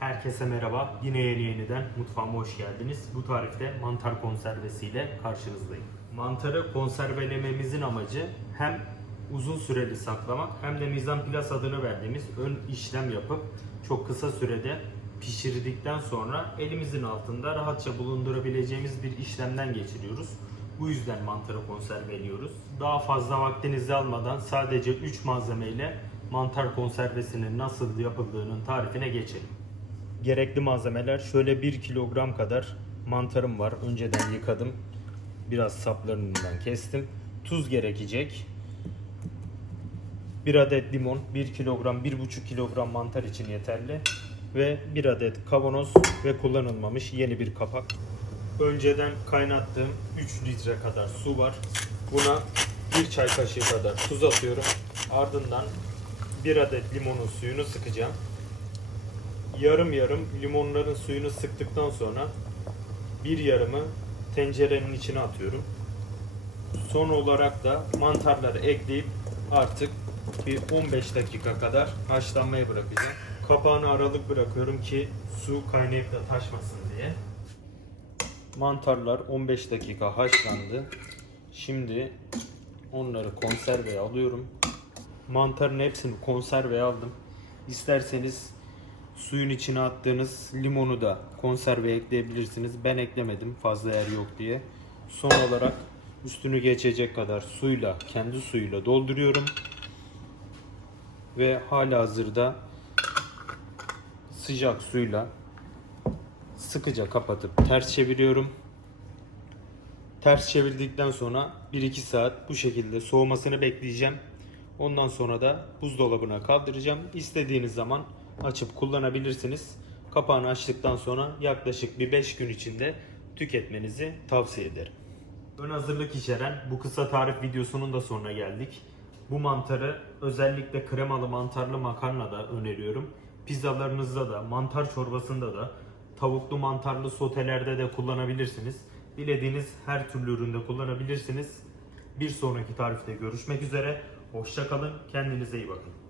Herkese merhaba. Yine yeni yeniden mutfağıma hoş geldiniz. Bu tarifte mantar konservesiyle karşınızdayım. Mantarı konservelememizin amacı hem uzun süreli saklamak hem de mizan plas adını verdiğimiz ön işlem yapıp çok kısa sürede pişirdikten sonra elimizin altında rahatça bulundurabileceğimiz bir işlemden geçiriyoruz. Bu yüzden mantarı konserveliyoruz. Daha fazla vaktinizi almadan sadece 3 malzemeyle mantar konservesinin nasıl yapıldığının tarifine geçelim. Gerekli malzemeler şöyle 1 kilogram kadar mantarım var. Önceden yıkadım. Biraz saplarından kestim. Tuz gerekecek. 1 adet limon, 1 kilogram, 1,5 kilogram mantar için yeterli. Ve 1 adet kavanoz ve kullanılmamış yeni bir kapak. Önceden kaynattığım 3 litre kadar su var. Buna 1 çay kaşığı kadar tuz atıyorum. Ardından 1 adet limonun suyunu sıkacağım. Yarım yarım limonların suyunu sıktıktan sonra bir yarımı tencerenin içine atıyorum. Son olarak da mantarları ekleyip artık bir 15 dakika kadar haşlanmaya bırakacağım. Kapağını aralık bırakıyorum ki su kaynayıp da taşmasın diye. Mantarlar 15 dakika haşlandı. Şimdi onları konserveye alıyorum. Mantarın hepsini konserveye aldım. İsterseniz suyun içine attığınız limonu da konserve ekleyebilirsiniz. Ben eklemedim fazla yer yok diye. Son olarak üstünü geçecek kadar suyla, kendi suyuyla dolduruyorum. Ve hala hazırda sıcak suyla sıkıca kapatıp ters çeviriyorum. Ters çevirdikten sonra 1-2 saat bu şekilde soğumasını bekleyeceğim. Ondan sonra da buzdolabına kaldıracağım. İstediğiniz zaman açıp kullanabilirsiniz. Kapağını açtıktan sonra yaklaşık bir 5 gün içinde tüketmenizi tavsiye ederim. Ön hazırlık içeren bu kısa tarif videosunun da sonuna geldik. Bu mantarı özellikle kremalı mantarlı makarna da öneriyorum. Pizzalarınızda da, mantar çorbasında da, tavuklu mantarlı sotelerde de kullanabilirsiniz. Dilediğiniz her türlü üründe kullanabilirsiniz. Bir sonraki tarifte görüşmek üzere. Hoşça kalın. Kendinize iyi bakın.